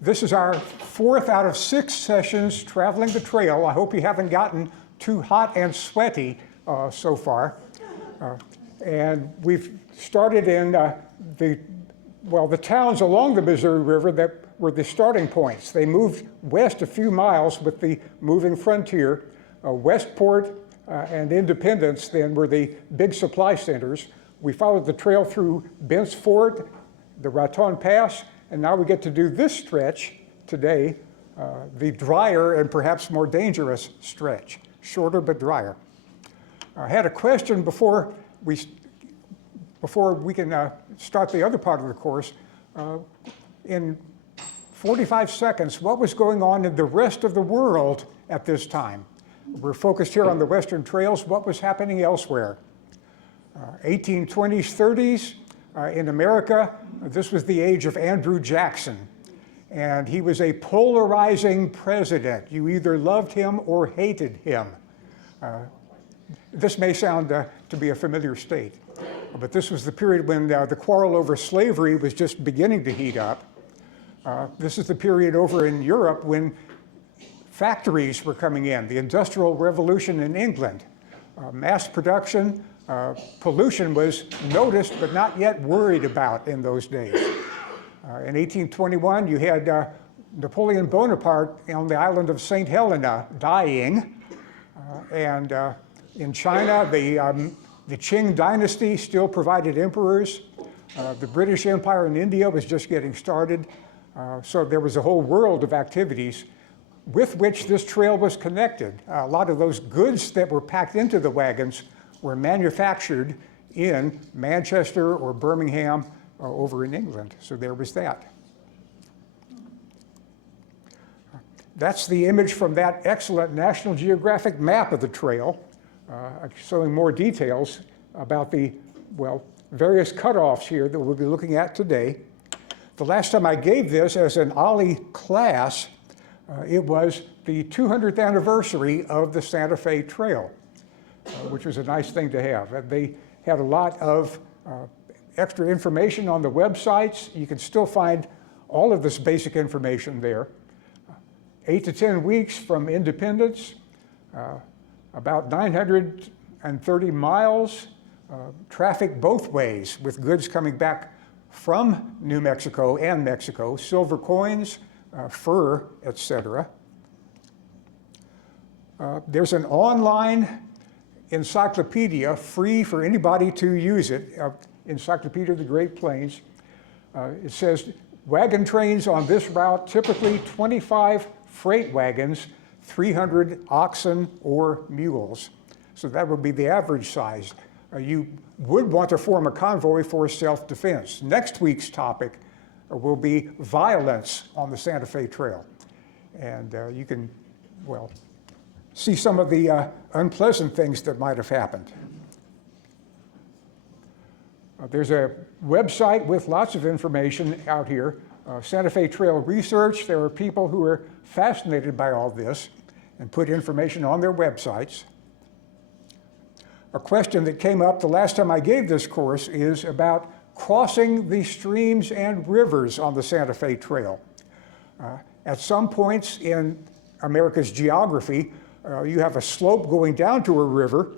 This is our 4th out of 6 sessions traveling the trail. I hope you haven't gotten too hot and sweaty so far. And we've started in the towns along the Missouri River that were the starting points. They moved west a few miles with the moving frontier. Westport and Independence then were the big supply centers. We followed the trail through Bent's Fort, the Raton Pass, and now we get to do this stretch today, the drier and perhaps more dangerous stretch, shorter but drier. I had a question before we can start the other part of the course. In 45 seconds, what was going on in the rest of the world at this time? We're focused here on the Western trails. What was happening elsewhere? 1820s, 30s in America, this was the age of Andrew Jackson. And he was a polarizing president. You either loved him or hated him. This may sound to be a familiar state, but this was the period when the quarrel over slavery was just beginning to heat up. This is the period over in Europe when factories were coming in, the Industrial Revolution in England. Mass production, pollution was noticed but not yet worried about in those days. In 1821, you had Napoleon Bonaparte on the island of St. Helena dying. And in China, the Qing dynasty still provided emperors. The British Empire in India was just getting started. So there was a whole world of activities with which this trail was connected. A lot of those goods that were packed into the wagons were manufactured in Manchester or Birmingham over in England. So there was that. That's the image from that excellent National Geographic map of the trail, showing more details about the, various cutoffs here that we'll be looking at today. The last time I gave this as an OLLI class, it was the 200th anniversary of the Santa Fe Trail, which was a nice thing to have. They had a lot of extra information on the websites. You can still find all of this basic information there. 8 to 10 weeks from independence, about 930 miles, traffic both ways with goods coming back from New Mexico and Mexico, silver coins, fur, etc. There's an online encyclopedia, free for anybody to use it, Encyclopedia of the Great Plains. It says, wagon trains on this route, typically 25 freight wagons, 300 oxen or mules. So that would be the average size. You would want to form a convoy for self-defense. Next week's topic will be violence on the Santa Fe Trail. And you can, see some of the unpleasant things that might have happened. There's a website with lots of information out here, Santa Fe Trail Research. There are people who are fascinated by all this and put information on their websites. A question that came up the last time I gave this course is about crossing the streams and rivers on the Santa Fe Trail. At some points in America's geography, you have a slope going down to a river,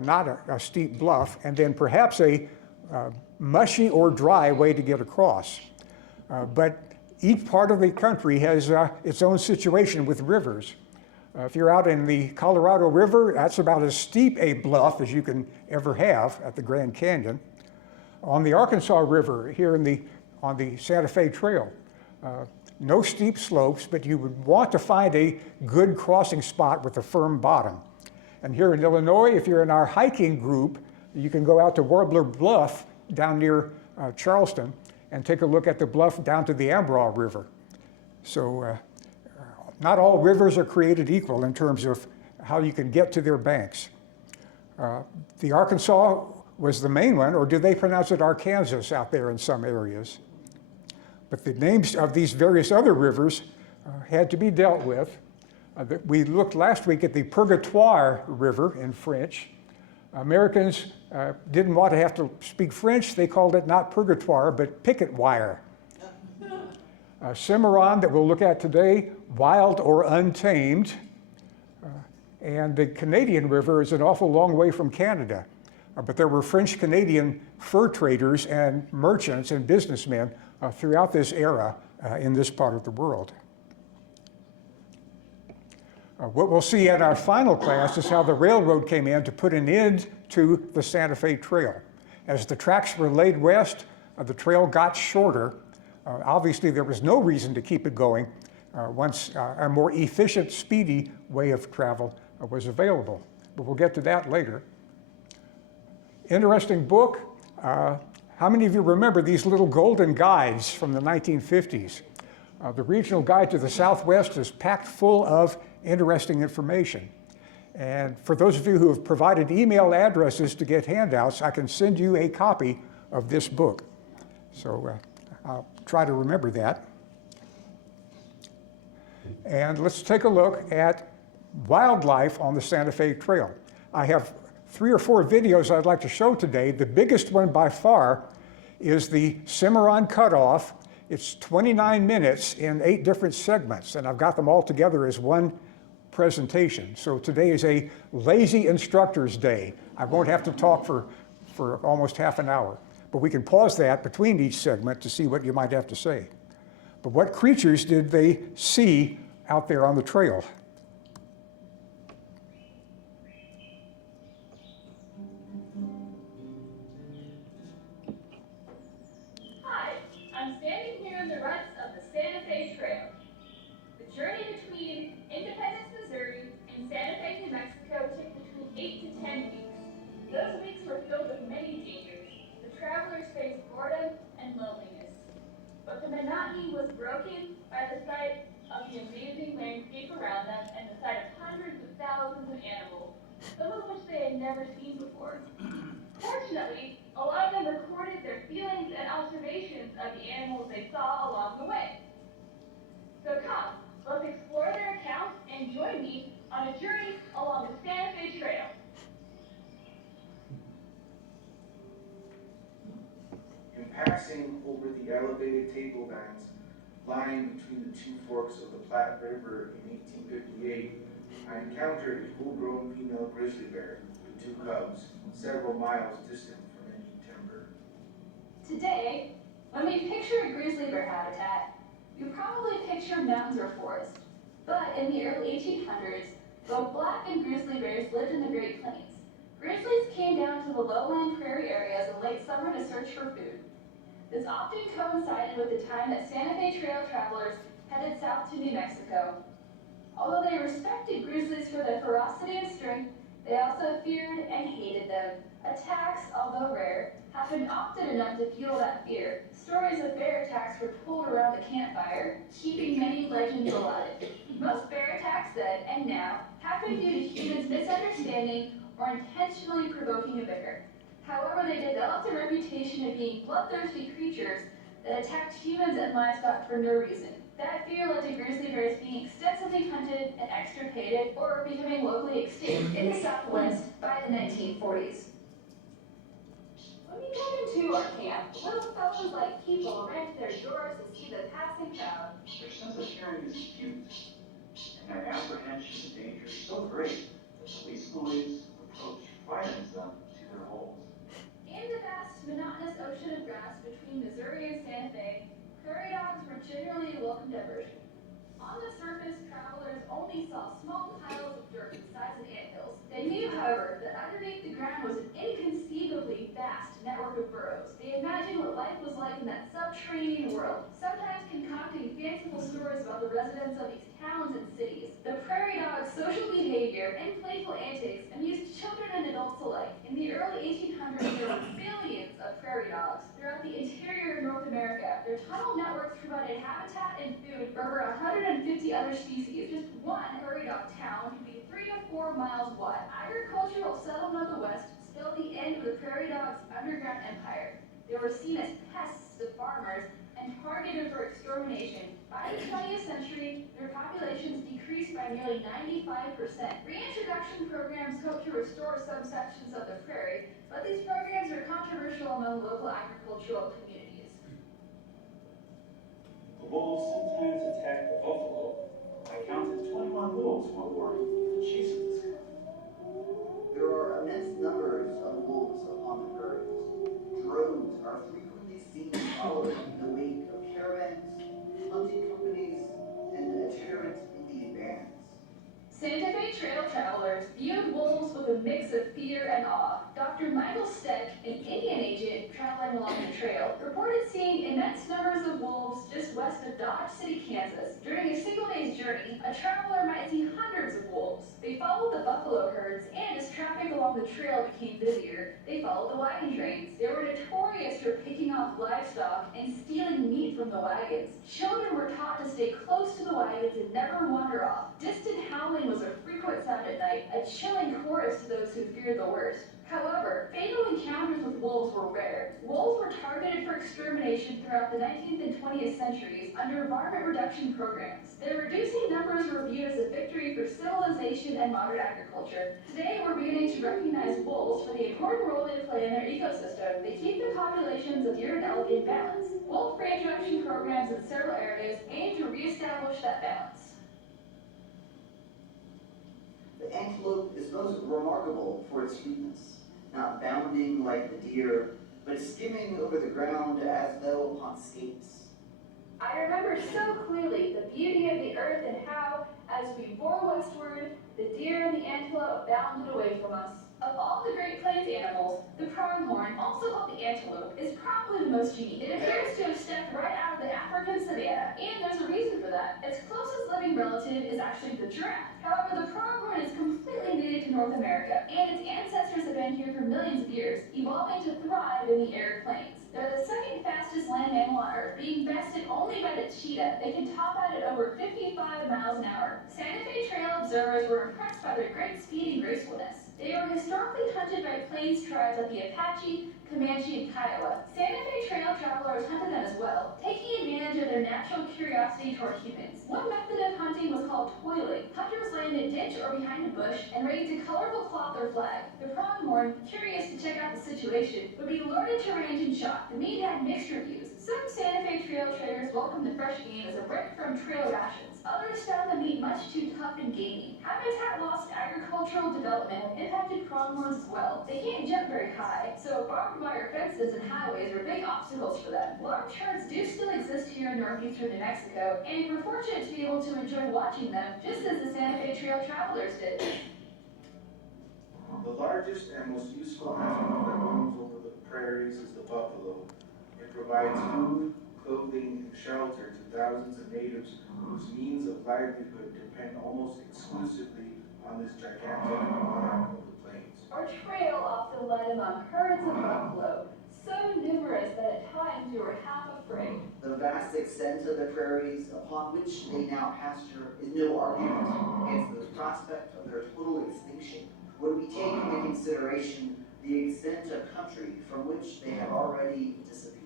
not a steep bluff, and then perhaps a mushy or dry way to get across. But each part of the country has its own situation with rivers. If you're out in the Colorado River, that's about as steep a bluff as you can ever have at the Grand Canyon. On the Arkansas River, here on the Santa Fe Trail, no steep slopes, but you would want to find a good crossing spot with a firm bottom. And here in Illinois, if you're in our hiking group, you can go out to Warbler Bluff down near Charleston and take a look at the bluff down to the Ambraw River. So not all rivers are created equal in terms of how you can get to their banks. The Arkansas was the main one, or do they pronounce it Arkansas out there in some areas? But the names of these various other rivers had to be dealt with. We looked last week at the Purgatoire River in French. Americans didn't want to have to speak French. They called it not purgatoire, but picket wire. Cimarron that we'll look at today, wild or untamed. And the Canadian River is an awful long way from Canada. But there were French-Canadian fur traders and merchants and businessmen throughout this era in this part of the world. What we'll see at our final class is how the railroad came in to put an end to the Santa Fe Trail. As the tracks were laid west, the trail got shorter. Obviously, there was no reason to keep it going once a more efficient, speedy way of travel was available. But we'll get to that later. Interesting book. How many of you remember these little golden guides from the 1950s? The Regional Guide to the Southwest is packed full of interesting information. And for those of you who have provided email addresses to get handouts, I can send you a copy of this book. So I'll try to remember that. And let's take a look at wildlife on the Santa Fe Trail. I have 3 or 4 videos I'd like to show today. The biggest one by far is the Cimarron Cutoff. It's 29 minutes in 8 different segments, and I've got them all together as one presentation. So today is a lazy instructor's day. I won't have to talk for almost half an hour, but we can pause that between each segment to see what you might have to say. But what creatures did they see out there on the trail? Hi, I'm standing here in the ruts of the Santa Fe Trail. The journey between Independence, Missouri and Santa Fe, New Mexico took between 8 to 10 weeks. Those weeks were filled with many dangers. The travelers faced boredom and loneliness. But the monotony was broken by the sight of the amazing landscape around them and the sight of hundreds of thousands of animals, some of which they had never seen before. Fortunately, a lot of them recorded their feelings and observations of the animals they saw along the way. So come, let's explore their accounts and join me on a journey along the Santa Fe Trail. In passing over the elevated tablelands lying between the 2 forks of the Platte River in 1858, I encountered a full-grown female grizzly bear with 2 cubs, several miles distant from any timber. Today, when we picture a grizzly bear habitat, you probably picture mountains or forests. But in the early 1800s, both black and grizzly bears lived in the Great Plains. Grizzlies came down to the lowland prairie areas in late summer to search for food. This often coincided with the time that Santa Fe Trail travelers headed south to New Mexico. Although they respected grizzlies for their ferocity and strength, they also feared and hated them. Attacks, although rare, happened often enough to fuel that fear. Stories of bear attacks were told around the campfire, keeping many legends alive. Most bear attacks then, and now, happened due to humans' misunderstanding or intentionally provoking a bear. However, they developed a reputation of being bloodthirsty creatures that attacked humans and livestock for no reason. That fear led to grizzly bears being extensively hunted and extirpated or becoming locally extinct in the Southwest by the 1940s. When we come into our camp, little fellows like people ran to their doors to see the passing crowd. Their sense of hearing is acute, and their apprehension of danger is so great that police boys approach frightens them to their holes. In the vast, monotonous ocean of grass between Missouri and Santa Fe, prairie dogs were generally a welcome diversion. On the surface, travelers only saw small piles of dirt the size of anthills. They knew, however, that underneath the ground was an inconceivably vast network of burrows. They imagined what life was like in that subterranean world, sometimes concocting fanciful stories about the residents of these towns and cities. The prairie dog's social behavior and playful antics amused children and adults alike. In the early 1800s, there were billions of prairie dogs throughout the interior of North America. Their tunnel networks provided habitat and food for over 150 other species. Just one prairie dog town could be 3 to 4 miles wide. Agricultural settlement of the West spelled the end of the prairie dog's underground empire. They were seen as pests to farmers and targeted for extermination. By the 20th century, their populations decreased by nearly 95%. Reintroduction programs hope to restore some sections of the prairie, but these programs are controversial among local agricultural communities. The wolves sometimes attack the buffalo. I counted 21 wolves one morning in the chase of this group. There are immense numbers of wolves upon the prairies. Droves are frequently seen following in the wake of caravans, hunting companies, and adherent Indian bands. Santa Fe Trail travelers viewed wolves with a mix of fear and awe. Dr. Michael Steck, an Indian agent traveling along the trail, reported seeing immense numbers of wolves just west of Dodge City, Kansas. During a single day's journey, a traveler might see hundreds of wolves. They followed the buffalo herds, and as traffic along the trail became busier, they followed the wagon trains. They were notorious for picking off livestock and stealing meat from the wagons. Children were taught to stay close to the wagons and never wander off. Distant howling was a frequent sound at night, a chilling chorus to those who feared the worst. However, fatal encounters with wolves were rare. Wolves were targeted for extermination throughout the 19th and 20th centuries under varmint reduction programs. Their reducing numbers were viewed as a victory for civilization and modern agriculture. Today, we're beginning to recognize wolves for the important role they play in their ecosystem. They keep the populations of deer and elk in balance. Wolf reintroduction programs in several areas aim to reestablish that balance. The antelope is most remarkable for its fleetness, not bounding like the deer, but skimming over the ground as though upon skates. I remember so clearly the beauty of the earth and how, as we bore westward, the deer and the antelope bounded away from us. Of all the Great Plains animals, the pronghorn, also called the antelope, is probably the most unique. It appears to have stepped right out of the African savanna, and there's a reason for that. Its closest living relative is actually the giraffe. However, the pronghorn is completely native to North America, and its ancestors have been here for millions of years, evolving to thrive in the arid plains. They're the second fastest land mammal on Earth, being bested only by the cheetah. They can top out at over 55 miles an hour. Santa Fe Trail observers were impressed by their great speed and gracefulness. They were historically hunted by plains tribes like the Apache, Comanche, and Kiowa. Santa Fe Trail travelers hunted them as well, taking advantage of their natural curiosity toward humans. One method of hunting was called toiling. Hunters lay in a ditch or behind a bush and raised a colorful cloth or flag. The pronghorn, curious to check out the situation, would be lured into range and shot. The meat had mixed reviews. Some Santa Fe Trail traders welcomed the fresh game as a break from trail rations. Others found the meat much too tough and gamey. Habitat loss and agricultural development have impacted pronghorns as well. They can't jump very high, so barbed wire fences and highways are big obstacles for them. Large herds do still exist here in northeastern New Mexico, and we're fortunate to be able to enjoy watching them, just as the Santa Fe Trail travelers did. The largest and most useful animal that roams over the prairies is the buffalo. It provides food, clothing, and shelter to thousands of natives whose means of livelihood depend almost exclusively on this gigantic monarch of the plains. Our trail often led among herds of buffalo, so numerous that at times we were half afraid. The vast extent of the prairies upon which they now pasture is no argument against the prospect of their total extinction when we take into consideration the extent of country from which they have already disappeared.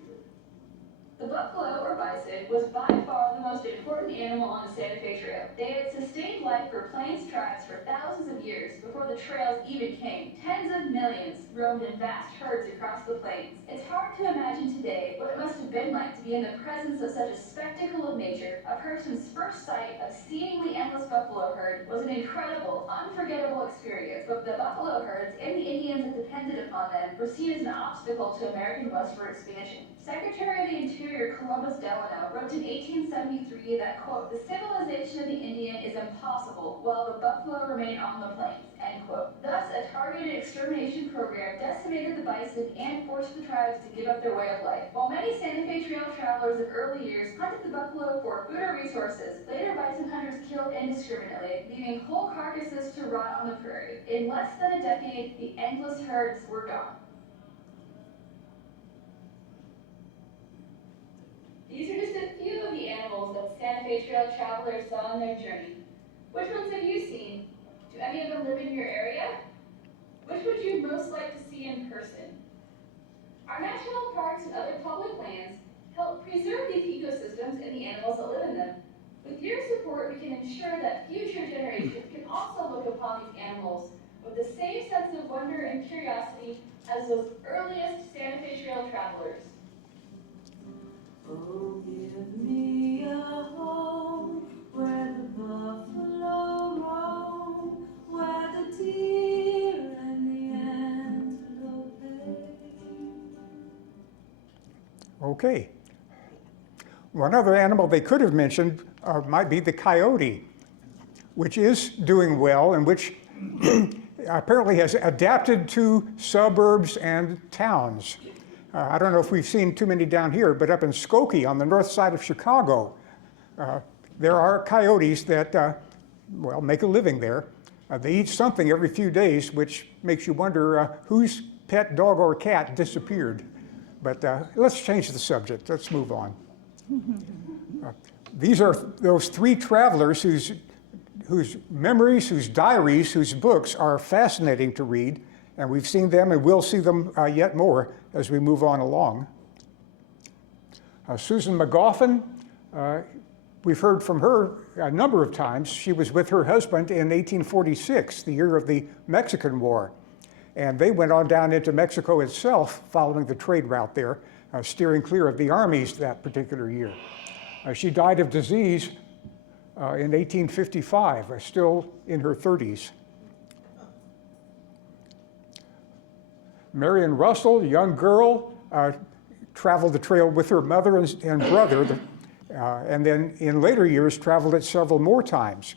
The buffalo, or bison, was by far the most important animal on the Santa Fe Trail. They had sustained life for plains tribes for thousands of years before the trails even came. Tens of millions roamed in vast herds across the plains. It's hard to imagine today what it must have been like to be in the presence of such a spectacle of nature. A person's first sight of seemingly endless buffalo herd was an incredible, unforgettable experience, but the buffalo herds and the Indians that depended upon them were seen as an obstacle to American westward expansion. Secretary of the Interior Columbus Delano wrote in 1873 that, quote, "the civilization of the Indian is impossible while the buffalo remain on the plains," end quote. Thus, a targeted extermination program decimated the bison and forced the tribes to give up their way of life. While many Santa Fe Trail travelers of early years hunted the buffalo for food or resources, later bison hunters killed indiscriminately, leaving whole carcasses to rot on the prairie. In less than a decade, the endless herds were gone. These are just a few of the animals that Santa Fe Trail travelers saw on their journey. Which ones have you seen? Do any of them live in your area? Which would you most like to see in person? Our national parks and other public lands help preserve these ecosystems and the animals that live in them. With your support, we can ensure that future generations can also look upon these animals with the same sense of wonder and curiosity as those earliest Santa Fe Trail travelers. Oh, give me a home where the buffalo roam, where the deer and the antelope play. Okay. One other animal they could have mentioned might be the coyote, which is doing well and which apparently has adapted to suburbs and towns. I don't know if we've seen too many down here, but up in Skokie on the north side of Chicago, there are coyotes that, well, make a living there. They eat something every few days, which makes you wonder whose pet dog or cat disappeared. But let's change the subject. Let's move on. These are those three travelers whose memories, whose diaries, whose books are fascinating to read, and we've seen them and we'll see them yet more as we move on along. Susan McGoffin, we've heard from her a number of times. She was with her husband in 1846, the year of the Mexican War, and they went on down into Mexico itself following the trade route there, steering clear of the armies that particular year. She died of disease in 1855, still in her 30s. Marion Russell, a young girl, traveled the trail with her mother and brother, and then in later years traveled it several more times.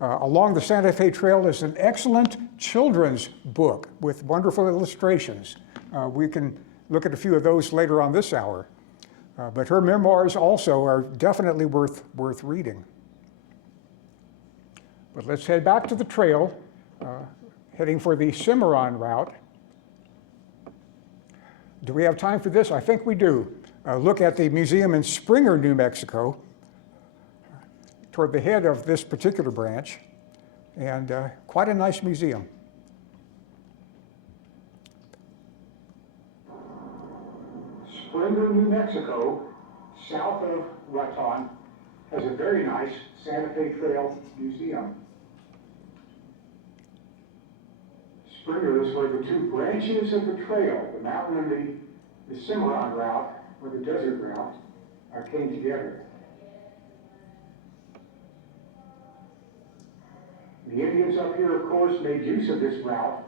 Along the Santa Fe Trail is an excellent children's book with wonderful illustrations. We can look at a few of those later on this hour. But her memoirs also are definitely worth reading. But let's head back to the trail, heading for the Cimarron route. Do we have time for this? I think we do. Look at the museum in Springer, New Mexico, toward the head of this particular branch, and quite a nice museum. Springer, New Mexico, south of Raton, has a very nice Santa Fe Trail museum. Springer is where the two branches of the trail, the mountain and the Cimarron route, or the desert route, came together. The Indians up here, of course, made use of this route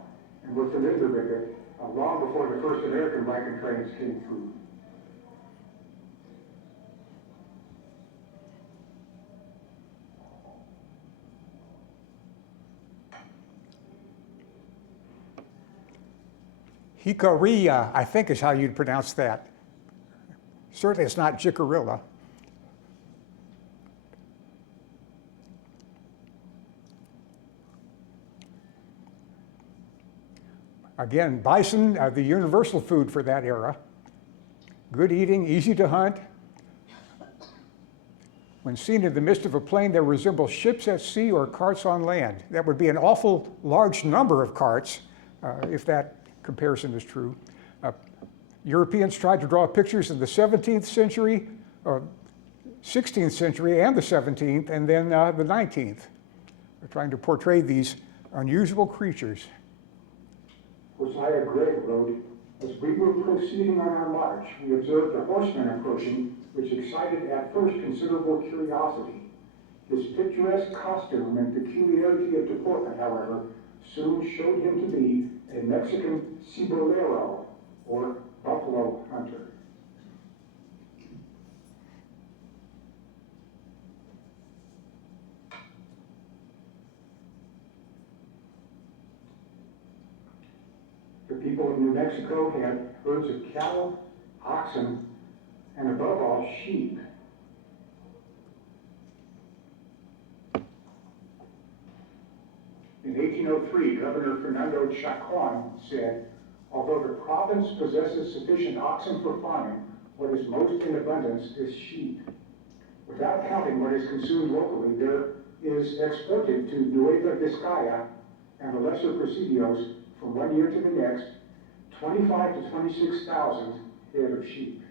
and were familiar with it long before the first American wagon trains came through. Jicarilla, I think is how you'd pronounce that. Certainly it's not Jicarilla. Again, bison, the universal food for that era. Good eating, easy to hunt. When seen in the midst of a plain, they resemble ships at sea or carts on land. That would be an awful large number of carts, if that comparison is true. Europeans tried to draw pictures in the 17th century, 16th century, and the 17th, and then the 19th. They're trying to portray these unusual creatures. Josiah Gregg wrote, "As we were proceeding on our march, we observed a horseman approaching, which excited at first considerable curiosity. His picturesque costume and peculiarity of deportment, however, soon showed him to be a Mexican cibolero, or buffalo hunter." The people of New Mexico had herds of cattle, oxen, and above all, sheep. In 1803, Governor Fernando Chacon said, "Although the province possesses sufficient oxen for farming, what is most in abundance is sheep. Without counting what is consumed locally, there is exported to Nueva Vizcaya and the Lesser Presidios from one year to the next, 25 to 26,000 head of sheep."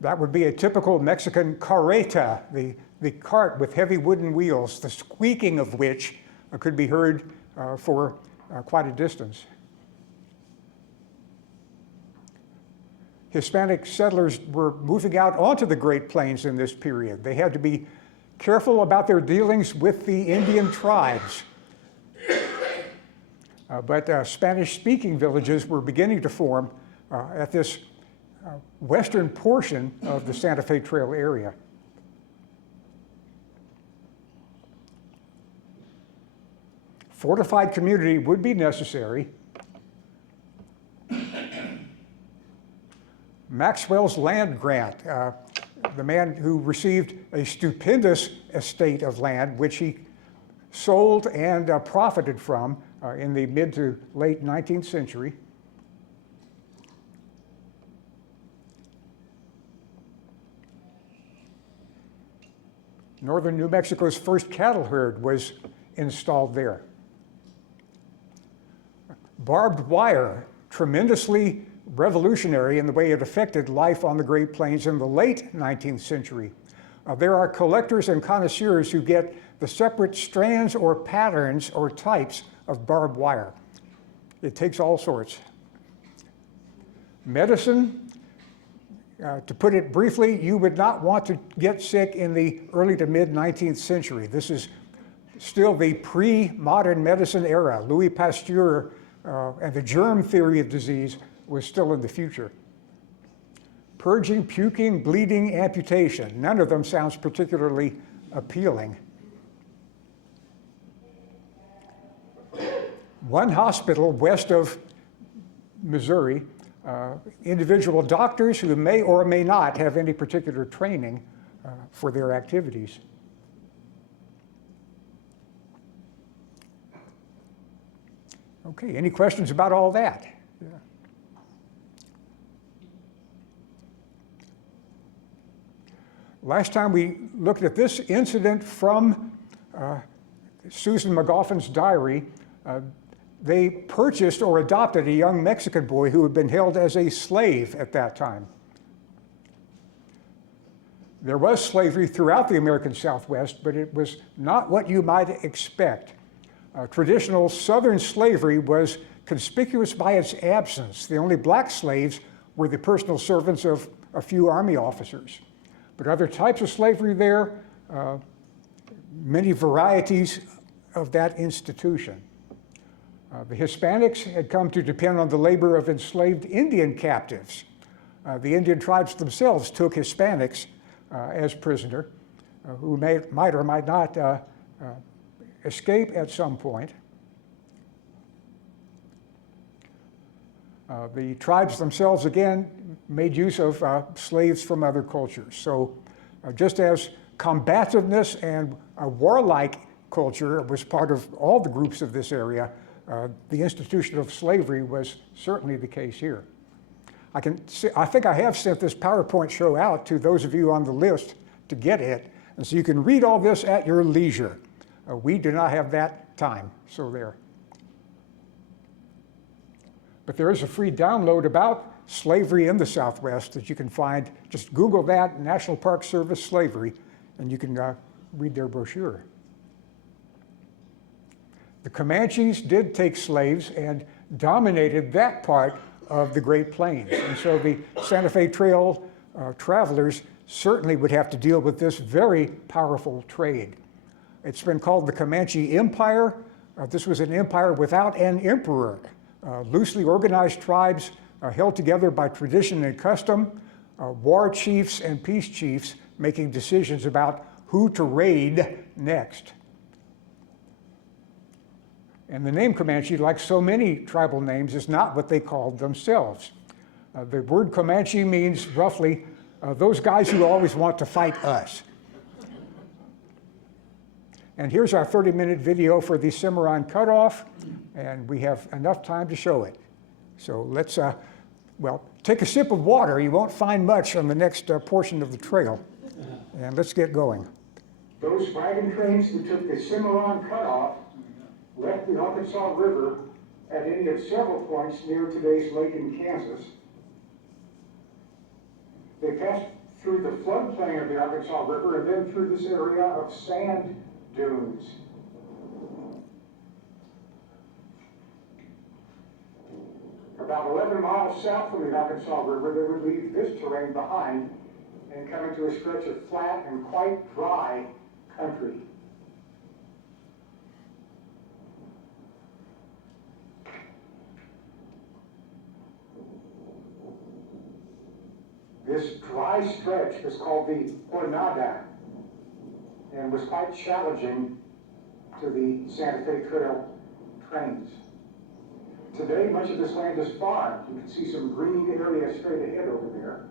That would be a typical Mexican carreta, the cart with heavy wooden wheels, the squeaking of which could be heard for quite a distance. Hispanic settlers were moving out onto the Great Plains in this period. They had to be careful about their dealings with the Indian tribes. But Spanish-speaking villages were beginning to form at this western portion of the Santa Fe Trail area. Fortified community would be necessary. Maxwell's land grant, the man who received a stupendous estate of land, which he sold and profited from in the mid to late 19th century. Northern New Mexico's first cattle herd was installed there. Barbed wire, tremendously revolutionary in the way it affected life on the Great Plains in the late 19th century. There are collectors and connoisseurs who get the separate strands or patterns or types of barbed wire. It takes all sorts. Medicine, to put it briefly, you would not want to get sick in the early to mid 19th century. This is still the pre-modern medicine era. Louis Pasteur and the germ theory of disease was still in the future. Purging, puking, bleeding, amputation. None of them sounds particularly appealing. One hospital west of Missouri, individual doctors who may or may not have any particular training for their activities. Okay, any questions about all that? Yeah. Last time we looked at this incident from Susan McGoffin's diary. They purchased or adopted a young Mexican boy who had been held as a slave at that time. There was slavery throughout the American Southwest, but it was not what you might expect. Traditional Southern slavery was conspicuous by its absence. The only black slaves were the personal servants of a few Army officers. But other types of slavery there, many varieties of that institution. The Hispanics had come to depend on the labor of enslaved Indian captives. The Indian tribes themselves took Hispanics as prisoner, who might or might not escape at some point. The tribes themselves, again, made use of slaves from other cultures. So just as combativeness and a warlike culture was part of all the groups of this area, the institution of slavery was certainly the case here. I think I have sent this PowerPoint show out to those of you on the list to get it, and so you can read all this at your leisure. We do not have that time, so there. But there is a free download about slavery in the Southwest that you can find. Just Google that, National Park Service slavery, and you can read their brochure. The Comanches did take slaves and dominated that part of the Great Plains. And so the Santa Fe Trail travelers certainly would have to deal with this very powerful trade. It's been called the Comanche Empire. This was an empire without an emperor. Loosely organized tribes held together by tradition and custom, war chiefs and peace chiefs making decisions about who to raid next. And the name Comanche, like so many tribal names, is not what they called themselves. The word Comanche means roughly those guys who always want to fight us. And here's our 30-minute video for the Cimarron Cutoff, and we have enough time to show it. So let's, well, take a sip of water. You won't find much on the next portion of the trail. And let's get going. Those wagon trains that took the Cimarron Cutoff left the Arkansas River at any of several points near today's lake in Kansas. They passed through the floodplain of the Arkansas. Arkansas River and then through this area of sand dunes. About 11 miles south from the Arkansas River, they would leave this terrain behind and come into a stretch of flat and quite dry country. This dry stretch is called the Jornada and was quite challenging to the Santa Fe Trail trains. Today, much of this land is farmed. You can see some green area straight ahead over there.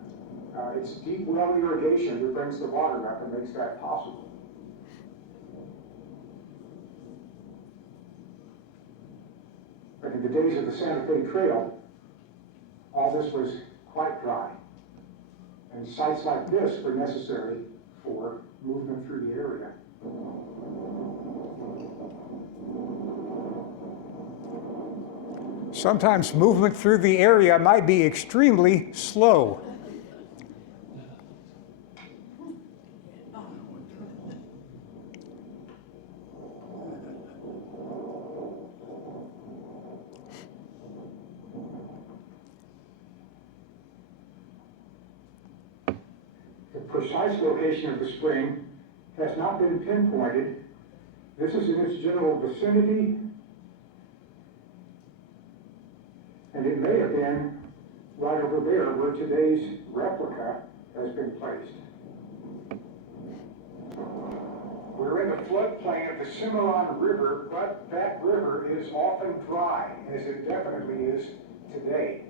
It's deep well irrigation that brings the water up and makes that possible. But in the days of the Santa Fe Trail, all this was quite dry. And sites like this were necessary for movement through the area. Sometimes movement through the area might be extremely slow. The precise location of the spring has not been pinpointed. This is in its general vicinity, and it may have been right over there where today's replica has been placed. We're in the floodplain of the Cimarron River, but that river is often dry, as it definitely is today.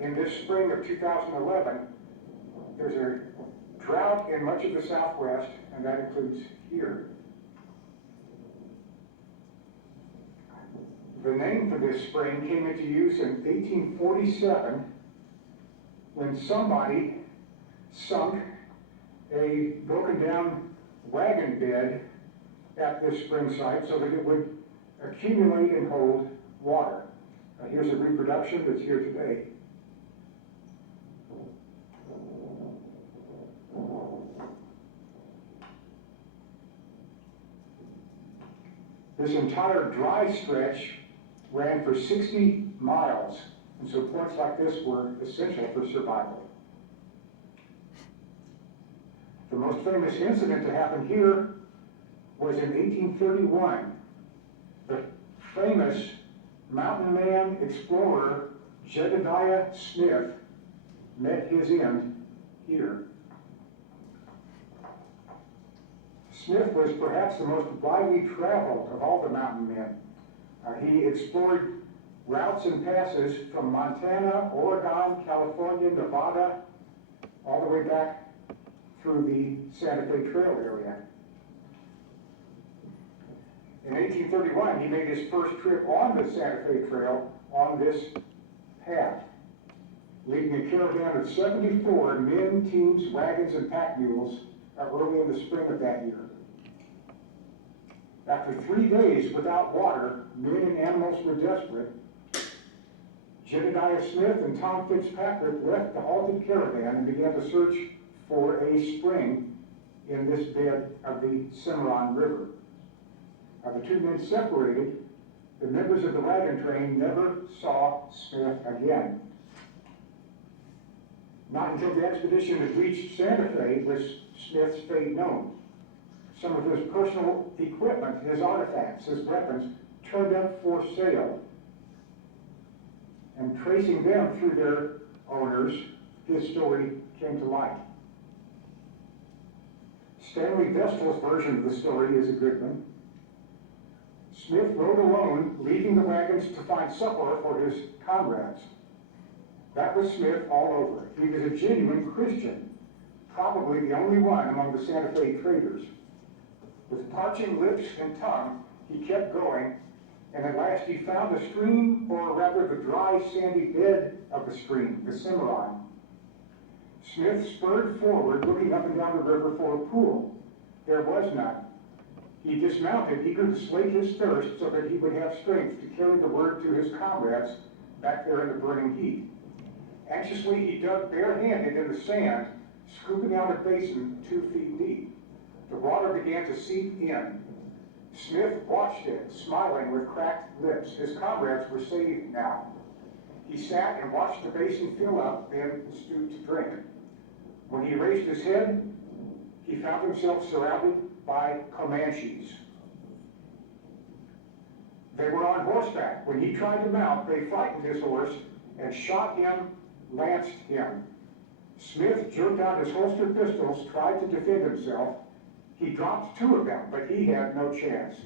In this spring of 2011, there's a drought in much of the Southwest, and that includes here. The name for this spring came into use in 1847 when somebody sunk a broken down wagon bed at this spring site so that it would accumulate and hold water. Here's a reproduction that's here today. This entire dry stretch ran for 60 miles, and so points like this were essential for survival. The most famous incident to happen here was in 1831. The famous mountain man explorer Jedediah Smith met his end here. Smith was perhaps the most widely traveled of all the mountain men. He explored routes and passes from Montana, Oregon, California, Nevada, all the way back through the Santa Fe Trail area. In 1831, he made his first trip on the Santa Fe Trail on this path, leading a caravan of 74 men, teams, wagons, and pack mules early in the spring of that year. After 3 days without water, men and animals were desperate. Jedediah Smith and Tom Fitzpatrick left the halted caravan and began to search for a spring in this bed of the Cimarron River. The two men separated. The members of the wagon train never saw Smith again. Not until the expedition had reached Santa Fe was Smith's fate known. Some of his personal equipment, his artifacts, his weapons, turned up for sale. And tracing them through their owners, his story came to light. Stanley Vestal's version of the story is a good one. Smith rode alone, leaving the wagons to find supper for his comrades. That was Smith all over. He was a genuine Christian, probably the only one among the Santa Fe traders. With parching lips and tongue, he kept going, and at last he found the stream, or rather the dry, sandy bed of the stream, the Cimarron. Smith spurred forward, looking up and down the river for a pool. There was none. He dismounted, eager to slake his thirst so that he would have strength to carry the word to his comrades back there in the burning heat. Anxiously, he dug barehanded in the sand, scooping out a basin 2 feet deep. The water began to seep in. Smith watched it, smiling with cracked lips. His comrades were saved now. He sat and watched the basin fill up, then stooped to drink. When he raised his head, he found himself surrounded by Comanches. They were on horseback. When he tried to mount, they frightened his horse and shot him, lanced him. Smith jerked out his holstered pistols, tried to defend himself. He dropped 2 of them, but he had no chance.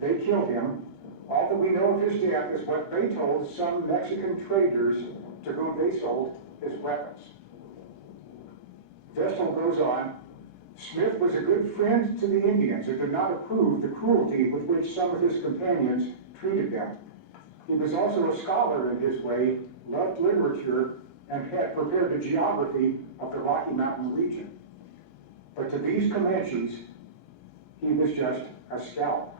They killed him. All that we know of his death is what they told some Mexican traders to whom they sold his weapons. Vestal goes on, Smith was a good friend to the Indians and did not approve the cruelty with which some of his companions treated them. He was also a scholar in his way, loved literature, and had prepared a geography of the Rocky Mountain region. But to these Comanches, he was just a scalp.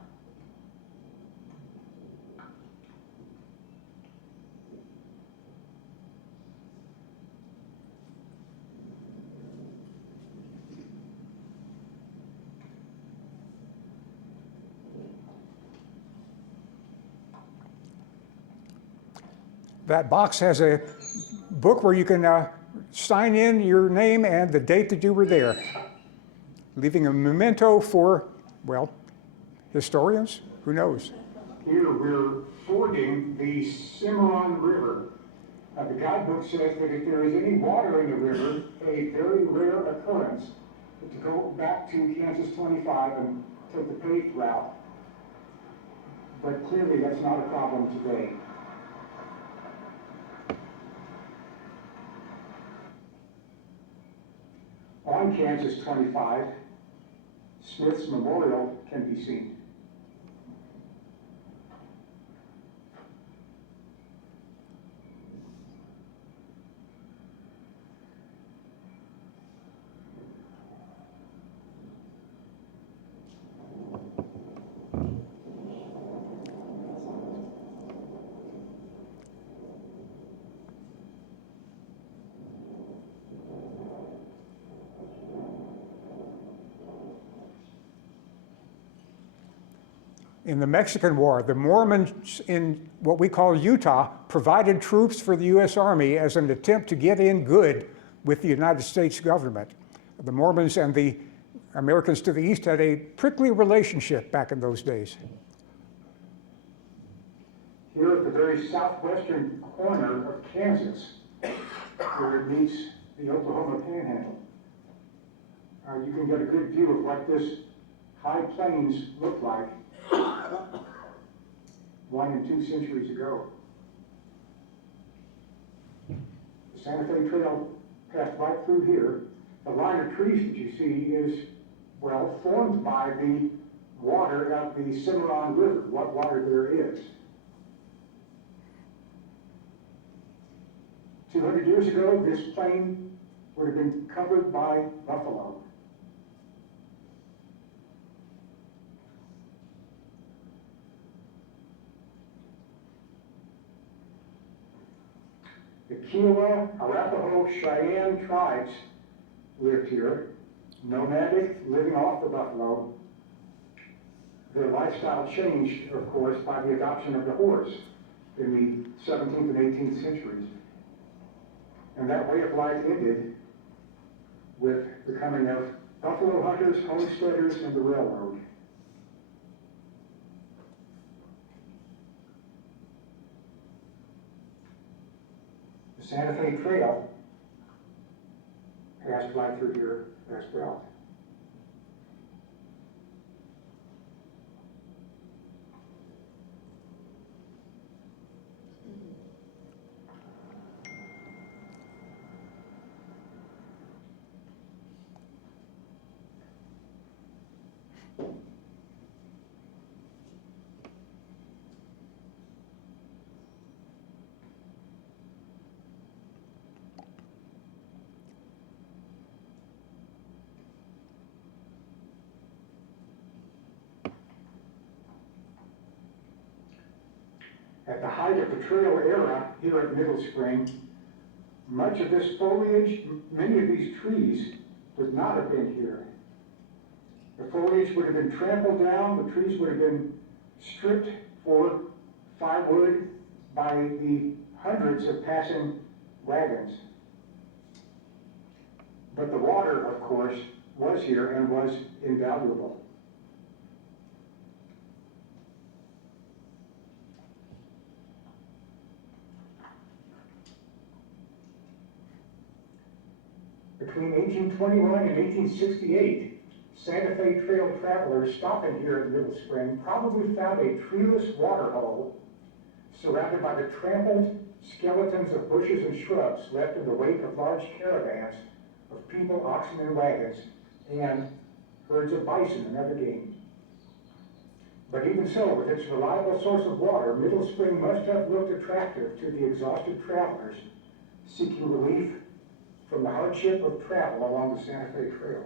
That box has a book where you can sign in your name and the date that you were there, leaving a memento for, well, historians, who knows? Here we're fording the Cimarron River. The guidebook says that if there is any water in the river, a very rare occurrence, to go back to Kansas 25 and take the paved route. But clearly that's not a problem today. On Kansas 25, Smith's memorial can be seen. In the Mexican War, the Mormons in what we call Utah provided troops for the U.S. Army as an attempt to get in good with the United States government. The Mormons and the Americans to the east had a prickly relationship back in those days. Here at the very southwestern corner of Kansas, where it meets the Oklahoma Panhandle, you can get a good view of what this high plains looked like 1 and 2 centuries ago. The Santa Fe Trail passed right through here. The line of trees that you see is, well, formed by the water of the Cimarron River, what water there is. 200 years ago, this plain would have been covered by buffalo. The Kiowa, Arapaho, Cheyenne tribes lived here, nomadic, living off the buffalo. Their lifestyle changed, of course, by the adoption of the horse in the 17th and 18th centuries. And that way of life ended with the coming of buffalo hunters, homesteaders, and the railroad. The Santa Fe Trail passed right through here as well. At the height of the trail era here at Middle Spring, much of this foliage, many of these trees, would not have been here. The foliage would have been trampled down, the trees would have been stripped for firewood by the hundreds of passing wagons. But the water, of course, was here and was invaluable. Between 1821 and 1868, Santa Fe Trail travelers stopping here at Middle Spring probably found a treeless water hole surrounded by the trampled skeletons of bushes and shrubs left in the wake of large caravans of people, oxen, and wagons, and herds of bison and other game. But even so, with its reliable source of water, Middle Spring must have looked attractive to the exhausted travelers seeking relief from the hardship of travel along the Santa Fe Trail.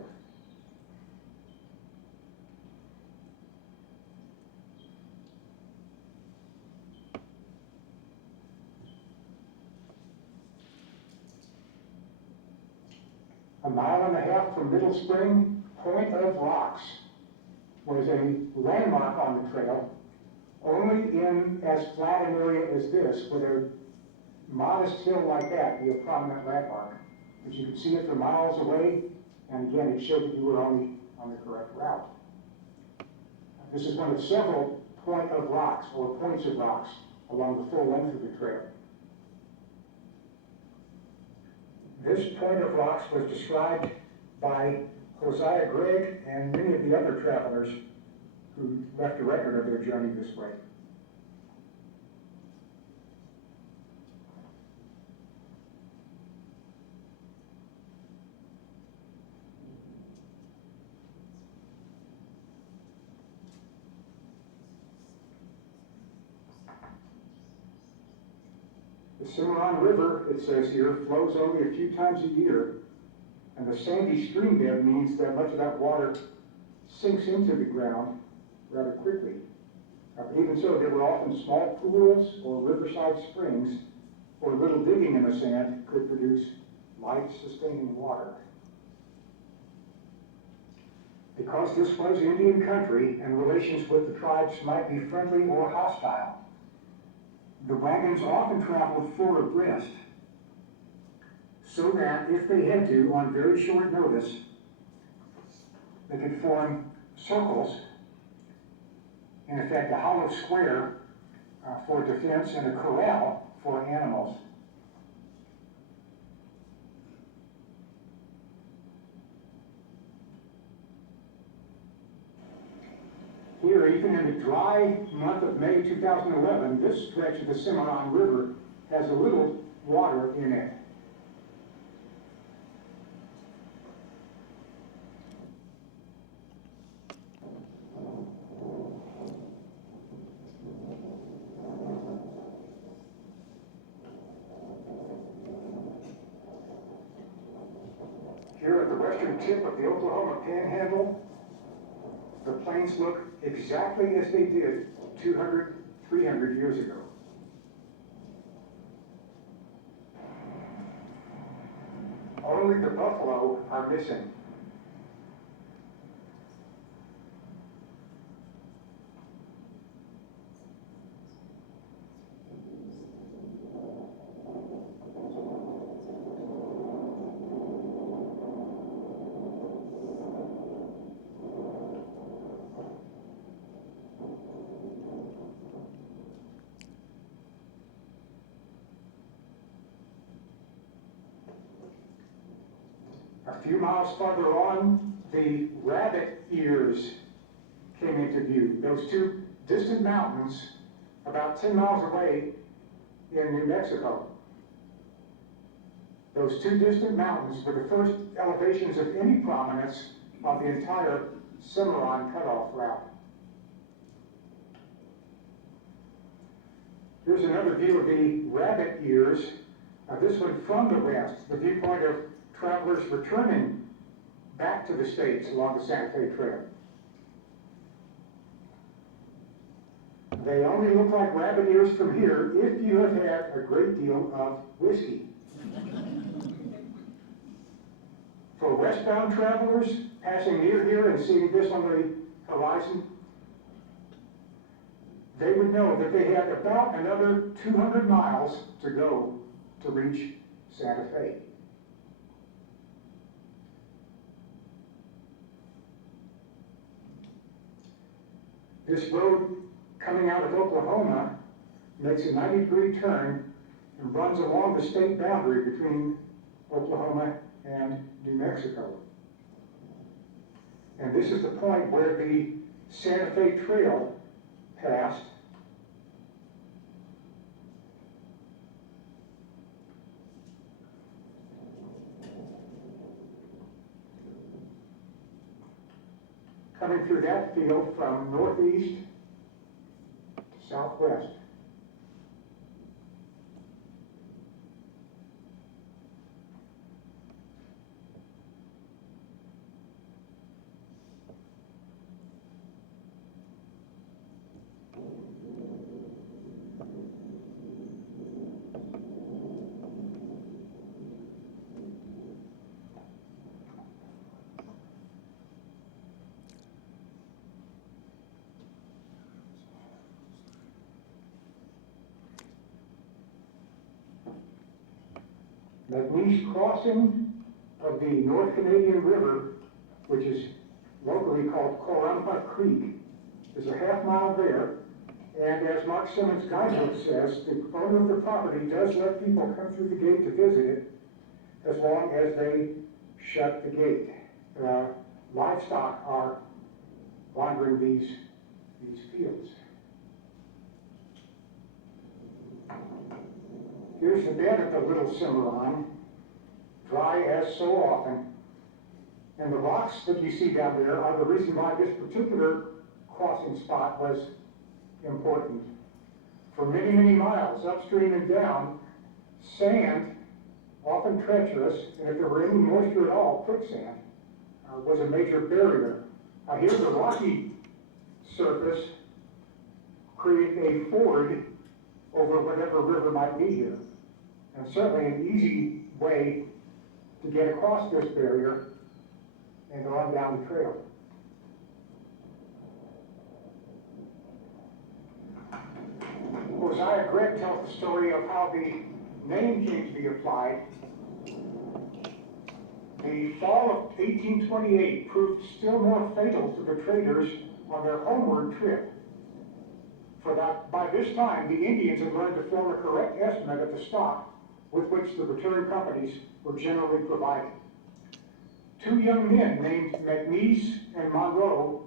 A mile and a half from Middle Spring, Point of Rocks was a landmark on the trail, only in as flat an area as this, with a modest hill like that be a prominent landmark. But you could see it for miles away, and again, it showed that you were on the correct route. This is one of several point of rocks, or points of rocks, along the full length of the trail. This point of rocks was described by Hosea Gregg and many of the other travelers who left a record of their journey this way. The Cimarron River, it says here, flows only a few times a year, and the sandy stream bed means that much of that water sinks into the ground rather quickly. Even so, there were often small pools or riverside springs where little digging in the sand could produce life sustaining water. Because this was Indian country and relations with the tribes might be friendly or hostile, the wagons often traveled four abreast, so that if they had to, on very short notice, they could form circles, in effect a hollow square for defense and a corral for animals. Here, even in the dry month of May 2011, this stretch of the Cimarron River has a little water in it. Here at the western tip of the Oklahoma Panhandle, the plains look exactly as they did 200, 300 years ago. Only the buffalo are missing. A few miles farther on, the rabbit ears came into view. Those two distant mountains, about 10 miles away in New Mexico. Those two distant mountains were the first elevations of any prominence of the entire Cimarron Cutoff route. Here's another view of the rabbit ears. This one from the west, the viewpoint of travelers returning back to the States along the Santa Fe Trail. They only look like rabbit ears from here if you have had a great deal of whiskey. For westbound travelers passing near here and seeing this on the horizon, they would know that they had about another 200 miles to go to reach Santa Fe. This road coming out of Oklahoma makes a 90-degree turn and runs along the state boundary between Oklahoma and New Mexico. And this is the point where the Santa Fe Trail passed. Coming through that field from northeast to southwest. McNeese crossing of the North Canadian River, which is locally called Corumpa Creek, is a half-mile there. And as Mark Simmons' guidebook says, the owner of the property does let people come through the gate to visit it as long as they shut the gate. Livestock are wandering these fields. Here's the bed of the Little Cimarron, dry as so often. And the rocks that you see down there are the reason why this particular crossing spot was important. For many, many miles upstream and down, sand, often treacherous, and if there were any moisture at all, quicksand, was a major barrier. Here the rocky surface created a ford over whatever river might be here. And certainly an easy way to get across this barrier and on down the trail. Josiah Gregg tells the story of how the name came to be applied. The fall of 1828 proved still more fatal to the traders on their homeward trip. For that, by this time, the Indians had learned to form a correct estimate of the stock with which the return companies were generally provided. Two young men named McNeese and Monroe,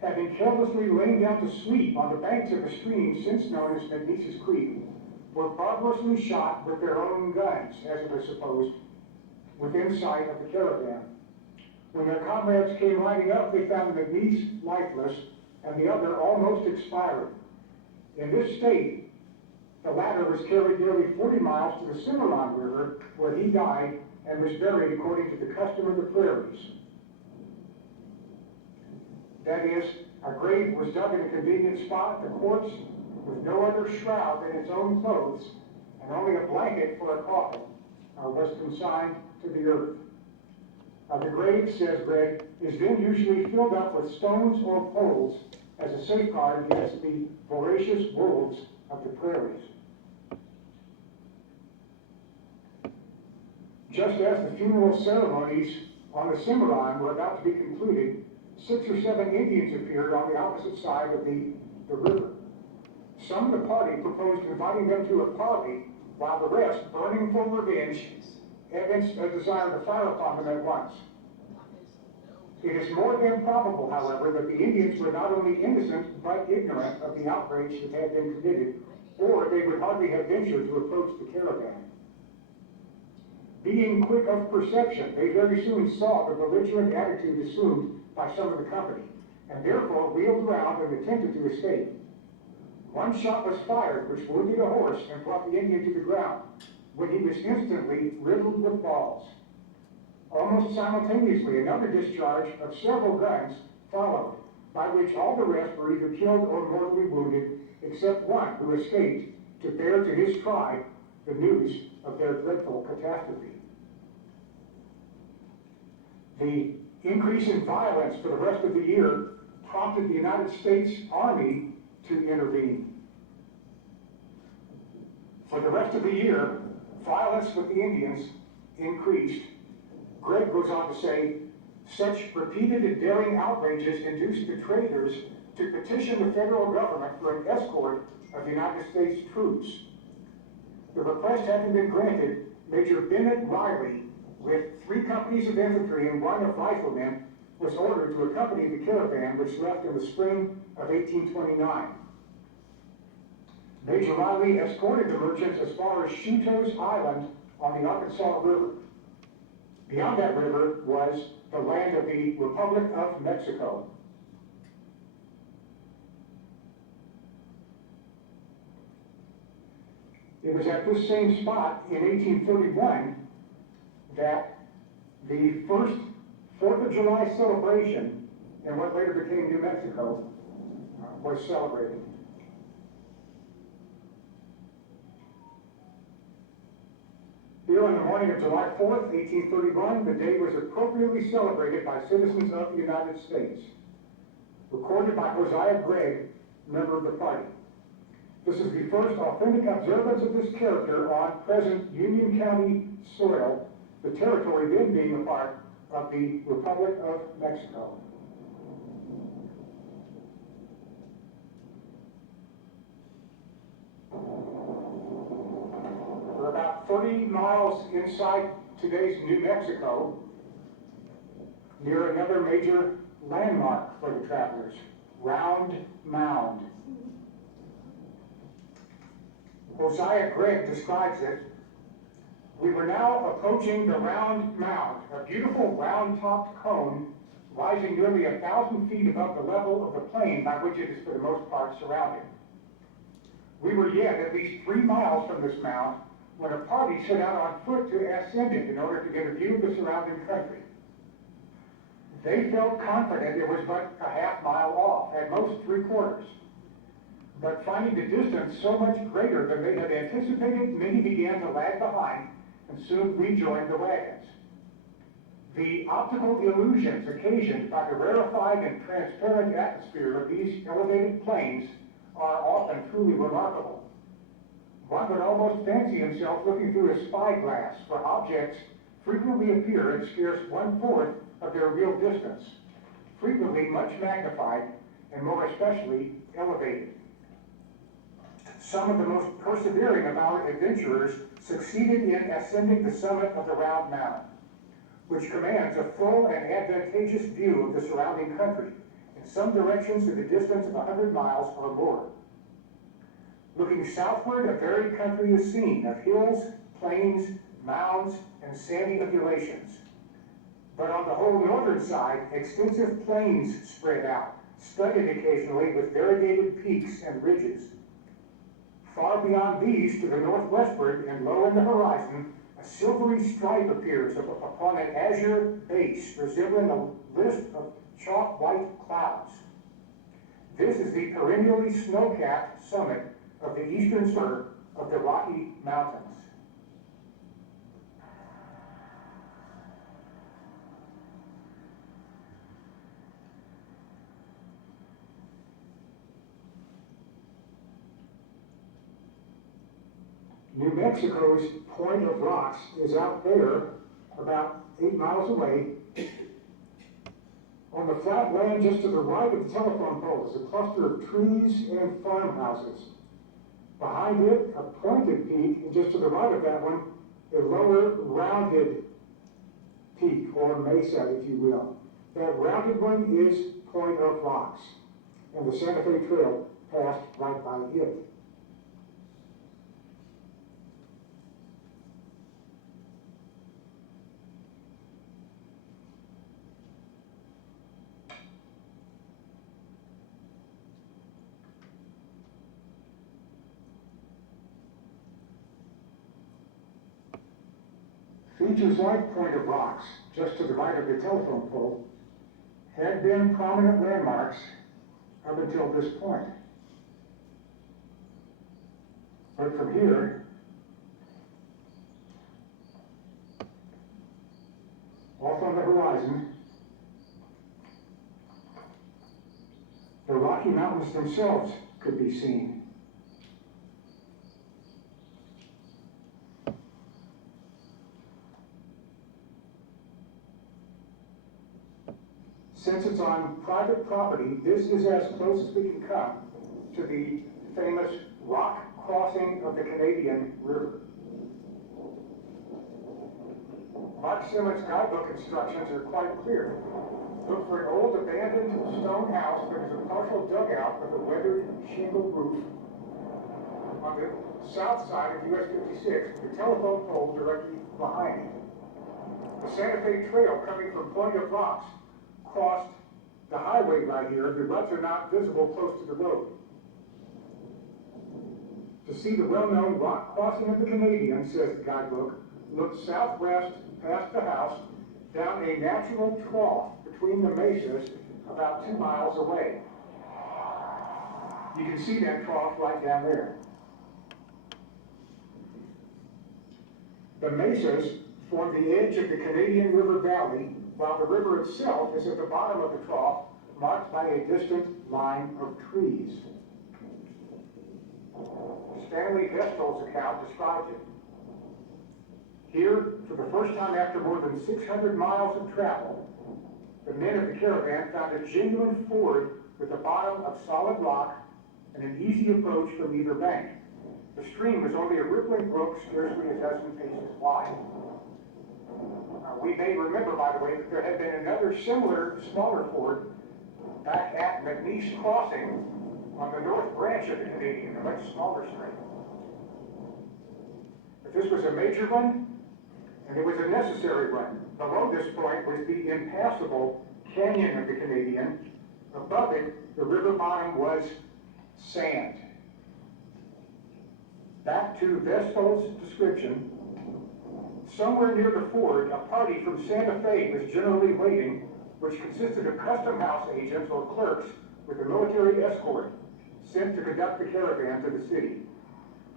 having carelessly lain down to sleep on the banks of a stream since known as McNeese's Creek, were barbarously shot with their own guns, as it was supposed, within sight of the caravan. When their comrades came riding up, they found McNeese lifeless and the other almost expiring. In this state, the latter was carried nearly 40 miles to the Cimarron River, where he died and was buried according to the custom of the prairies. That is, a grave was dug in a convenient spot, the corpse, with no other shroud than its own clothes, and only a blanket for a coffin, was consigned to the earth. The grave, says Gregg, is then usually filled up with stones or poles as a safeguard against the voracious wolves of the prairies. Just as the funeral ceremonies on the Cimarron were about to be concluded, 6 or 7 Indians appeared on the opposite side of the river. Some of the party proposed inviting them to a parley, while the rest, burning for revenge, evinced a desire to fire upon them at once. It is more than probable, however, that the Indians were not only innocent, but ignorant of the outrage that had been committed, or they would hardly have ventured to approach the caravan. Being quick of perception, they very soon saw the belligerent attitude assumed by some of the company, and therefore wheeled around and attempted to escape. One shot was fired, which wounded a horse and brought the Indian to the ground, when he was instantly riddled with balls. Almost simultaneously, another discharge of several guns followed, by which all the rest were either killed or mortally wounded, except one who escaped to bear to his tribe the news of their dreadful catastrophe. The increase in violence for the rest of the year prompted the United States Army to intervene. For the rest of the year, violence with the Indians increased. Gregg goes on to say, such repeated and daring outrages induced the traders to petition the federal government for an escort of United States troops. The request having been granted, Major Bennett Riley, with 3 companies of infantry and 1 of riflemen, was ordered to accompany the caravan which left in the spring of 1829. Major Riley escorted the merchants as far as Chutos Island on the Arkansas River. Beyond that river was the land of the Republic of Mexico. It was at this same spot in 1831 that the first 4th of July celebration in what later became New Mexico was celebrated. Here on the morning of July 4th, 1831, the day was appropriately celebrated by citizens of the United States. Recorded by Josiah Gregg, member of the party. This is the first authentic observance of this character on present Union County soil, the territory then being a part of the Republic of Mexico. We're about 30 miles inside today's New Mexico, near another major landmark for the travelers, Round Mound. Josiah Gregg describes it. We were now approaching the Round Mound, a beautiful round-topped cone rising nearly 1,000 feet above the level of the plain by which it is for the most part surrounded. We were yet at least 3 miles from this mound when a party set out on foot to ascend it in order to get a view of the surrounding country. They felt confident it was but a half mile off, at most 3/4. But finding the distance so much greater than they had anticipated, many began to lag behind and soon rejoined the wagons. The optical illusions occasioned by the rarefied and transparent atmosphere of these elevated plains are often truly remarkable. One would almost fancy himself looking through a spyglass, for objects frequently appear at scarce 1/4 of their real distance, frequently much magnified and more especially elevated. Some of the most persevering of our adventurers succeeded in ascending the summit of the Round Mound, which commands a full and advantageous view of the surrounding country, in some directions to the distance of 100 miles or more. Looking southward, a varied country is seen of hills, plains, mounds, and sandy undulations. But on the whole northern side, extensive plains spread out, studded occasionally with variegated peaks and ridges. Far beyond these, to the northwestward and low in the horizon, a silvery stripe appears upon an azure base resembling a list of chalk white clouds. This is the perennially snow-capped summit of the eastern spur of the Rocky Mountains. New Mexico's Point of Rocks is out there, about 8 miles away. On the flat land just to the right of the telephone pole is a cluster of trees and farmhouses. Behind it, a pointed peak, and just to the right of that one, a lower rounded peak, or mesa, if you will. That rounded one is Point of Rocks, and the Santa Fe Trail passed right by it. Features like Point of Rocks, just to the right of the telephone pole, had been prominent landmarks up until this point. But from here, off on the horizon, the Rocky Mountains themselves could be seen. Since it's on private property, this is as close as we can come to the famous rock crossing of the Canadian River. Mark Simmons' guidebook instructions are quite clear. Look for an old abandoned stone house that is a partial dugout with a weathered shingle roof on the south side of US 56, with the telephone pole directly behind it. The Santa Fe Trail coming from Point of Rocks crossed the highway right here. The ruts are not visible close to the road. To see the well-known rock crossing of the Canadian, says the guidebook, look southwest past the house, down a natural trough between the mesas about 2 miles away. You can see that trough right down there. The mesas form the edge of the Canadian River Valley, while the river itself is at the bottom of the trough, marked by a distant line of trees. Stanley Vestal's account describes it. Here, for the first time after more than 600 miles of travel, the men of the caravan found a genuine ford with a bottom of solid rock and an easy approach from either bank. The stream was only a rippling brook, scarcely a dozen paces wide. We may remember, by the way, that there had been another similar, smaller ford back at McNeese Crossing on the north branch of the Canadian, a much smaller stream. But this was a major one, and it was a necessary one. Below this point was the impassable canyon of the Canadian. Above it, the river bottom was sand. Back to Vestal's description, somewhere near the ford, a party from Santa Fe was generally waiting, which consisted of custom house agents or clerks with a military escort sent to conduct the caravan to the city.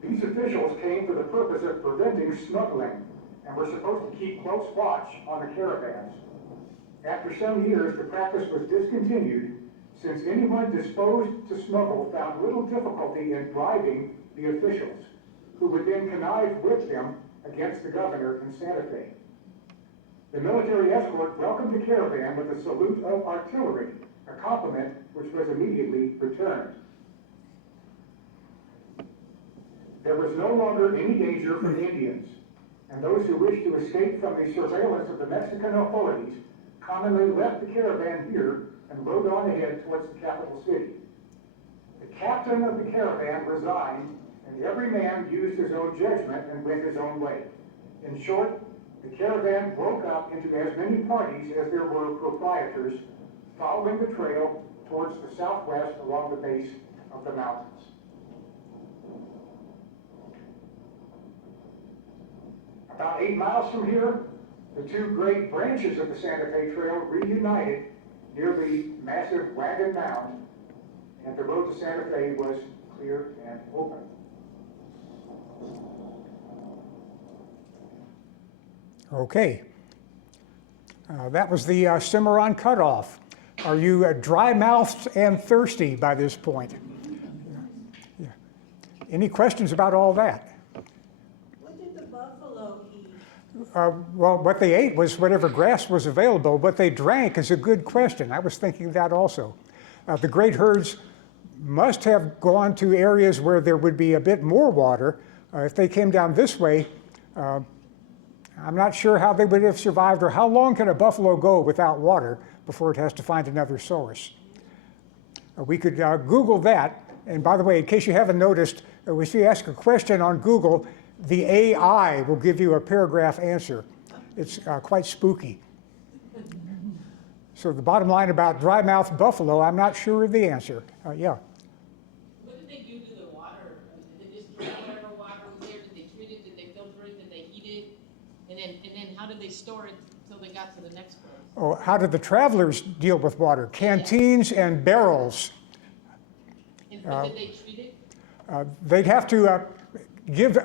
These officials came for the purpose of preventing smuggling and were supposed to keep close watch on the caravans. After some years, the practice was discontinued since anyone disposed to smuggle found little difficulty in bribing the officials, who would then connive with them against the governor in Santa Fe. The military escort welcomed the caravan with a salute of artillery, a compliment which was immediately returned. There was no longer any danger from Indians, and those who wished to escape from the surveillance of the Mexican authorities commonly left the caravan here and rode on ahead towards the capital city. The captain of the caravan resigned, and every man used his own judgment and went his own way. In short, the caravan broke up into as many parties as there were proprietors, following the trail towards the southwest along the base of the mountains. About 8 miles from here, the two great branches of the Santa Fe Trail reunited near the massive Wagon Mound, and the road to Santa Fe was clear and open. Okay. That was the Cimarron Cutoff. Are you dry-mouthed and thirsty by this point? Yeah. Any questions about all that? What did the buffalo eat? Well, what they ate was whatever grass was available. What they drank is a good question. I was thinking that also. The great herds must have gone to areas where there would be a bit more water. If they came down this way, I'm not sure how they would have survived, or how long can a buffalo go without water before it has to find another source. We could Google that. And by the way, in case you haven't noticed, if you ask a question on Google, the AI will give you a paragraph answer. It's quite spooky. So the bottom line about dry-mouthed buffalo, I'm not sure of the answer. Yeah. What did they do to the water? Did they just drink whatever water was there? Did they treat it? Did they filter it? Did they heat it? And then how did they store it until they got to the next place? Oh, how did the travelers deal with water? Canteens and barrels. And did they treat it? They'd have to give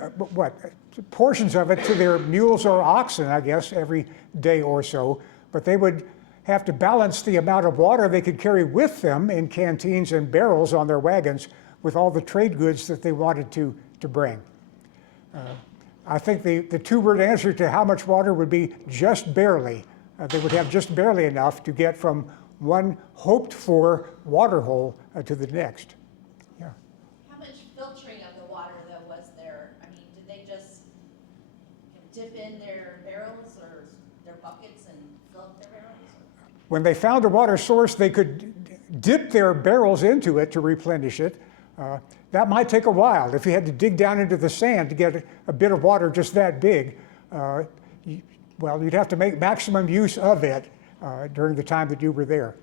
portions of it to their mules or oxen, I guess, every day or so. But they would have to balance the amount of water they could carry with them in canteens and barrels on their wagons with all the trade goods that they wanted to bring. I think the two-word answer to how much water would be just barely. They would have just barely enough to get from one hoped-for water hole to the next. Yeah. How much filtering of the water, though, was there? I mean, did they just dip in their barrels or their buckets and fill up their barrels? When they found a water source, they could dip their barrels into it to replenish it. That might take a while. If you had to dig down into the sand to get a bit of water just that big, well, you'd have to make maximum use of it during the time that you were there.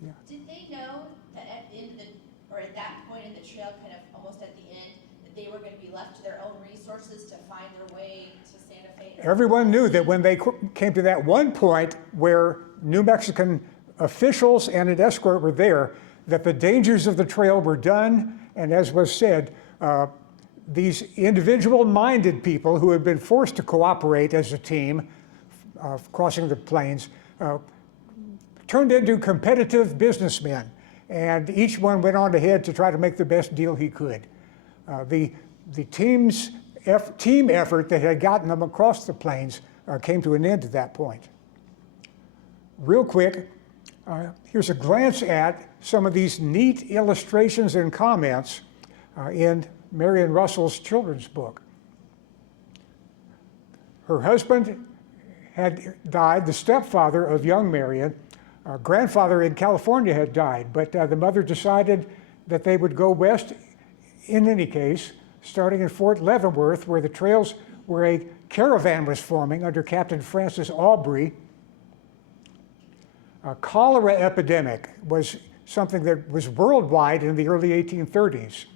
Yeah. Did they know that at the end of the, or at that point in the trail, kind of almost at the end, that they were going to be left to their own resources to find their way to Santa Fe? Everyone knew that when they came to that one point where New Mexican officials and an escort were there, that the dangers of the trail were done, and as was said, these individual-minded people who had been forced to cooperate as a team crossing the plains turned into competitive businessmen, and each one went on ahead to try to make the best deal he could. The team effort that had gotten them across the plains came to an end at that point. Real quick, here's a glance at some of these neat illustrations and comments in Marion Russell's children's book. Her husband had died, the stepfather of young Marion. Grandfather in California had died, but the mother decided that they would go west in any case, starting in Fort Leavenworth, where the trails, where a caravan was forming under Captain Francis Aubrey. A cholera epidemic was something that was worldwide in the early 1830s.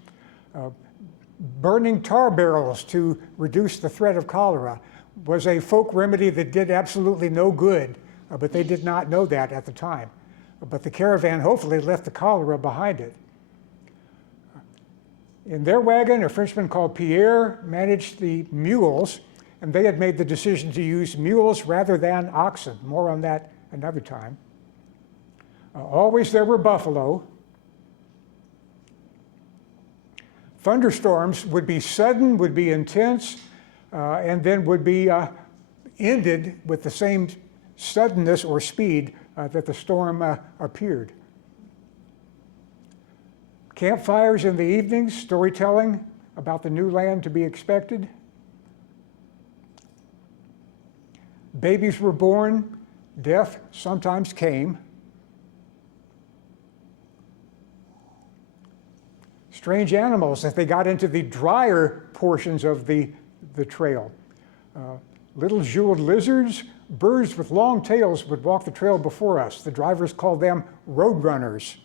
Burning tar barrels to reduce the threat of cholera was a folk remedy that did absolutely no good, but they did not know that at the time. But the caravan hopefully left the cholera behind it. In their wagon, a Frenchman called Pierre managed the mules, and they had made the decision to use mules rather than oxen. More on that another time. Always there were buffalo. Thunderstorms would be sudden, would be intense, and then would be ended with the same suddenness or speed that the storm appeared. Campfires in the evenings, storytelling about the new land to be expected. Babies were born, death sometimes came. Strange animals as they got into the drier portions of the trail. Little jeweled lizards, birds with long tails would walk the trail before us. The drivers called them road runners.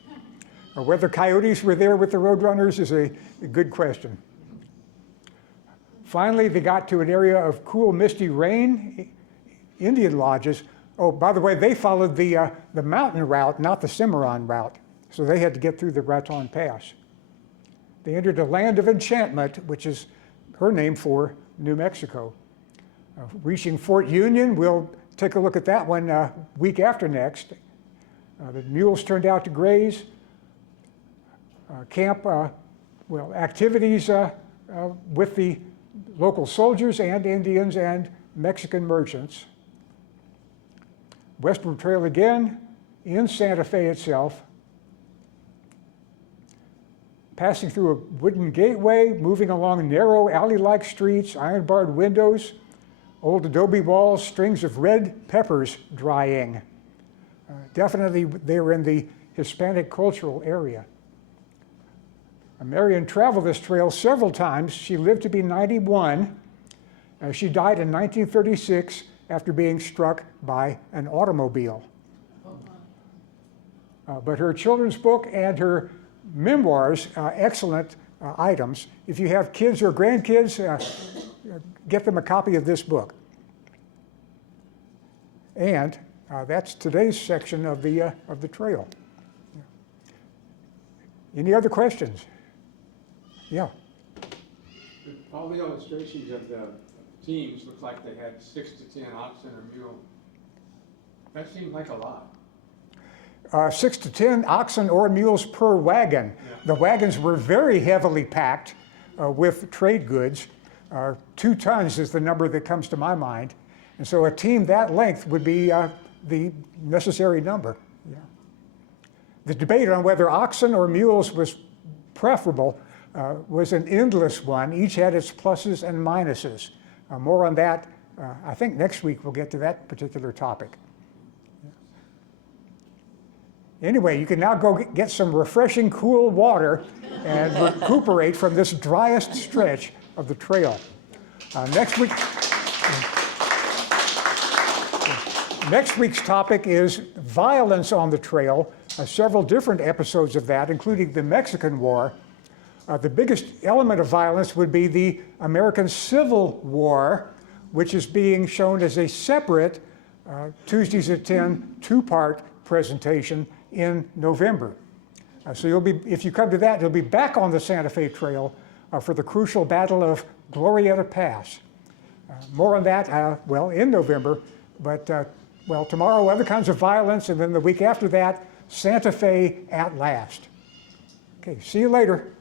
Whether coyotes were there with the road runners is a good question. Finally, they got to an area of cool, misty rain, Indian lodges. Oh, by the way, they followed the mountain route, not the Cimarron route. So they had to get through the Raton Pass. They entered a land of enchantment, which is her name for New Mexico. Reaching Fort Union, we'll take a look at that one week after next. The mules turned out to graze. Activities with the local soldiers and Indians and Mexican merchants. Westward Trail again, in Santa Fe itself. Passing through a wooden gateway, moving along narrow alley-like streets, iron-barred windows, old adobe walls, strings of red peppers drying. Definitely they were in the Hispanic cultural area. Marion traveled this trail several times. She lived to be 91. She died in 1936 after being struck by an automobile. But her children's book and her memoirs, excellent items. If you have kids or grandkids, get them a copy of this book. And that's today's section of the trail. Any other questions? Yeah. All the illustrations of the teams look like they had 6 to 10 oxen or mule. That seems like a lot. 6 to 10 oxen or mules per wagon. The wagons were very heavily packed with trade goods. 2 tons is the number that comes to my mind. And so a team that length would be the necessary number. Yeah. The debate on whether oxen or mules was preferable was an endless one. Each had its pluses and minuses. More on that, I think next week we'll get to that particular topic. Anyway, you can now go get some refreshing, cool water and recuperate from this driest stretch of the trail. Next week's topic is violence on the trail. Several different episodes of that, including the Mexican War. The biggest element of violence would be the American Civil War, which is being shown as a separate Tuesdays at 10 two-part presentation in November. So you'll be, if you come to that, you'll be back on the Santa Fe Trail for the crucial Battle of Glorieta Pass. More on that, well, in November, but well, tomorrow, other kinds of violence, and then the week after that, Santa Fe at last. Okay, see you later.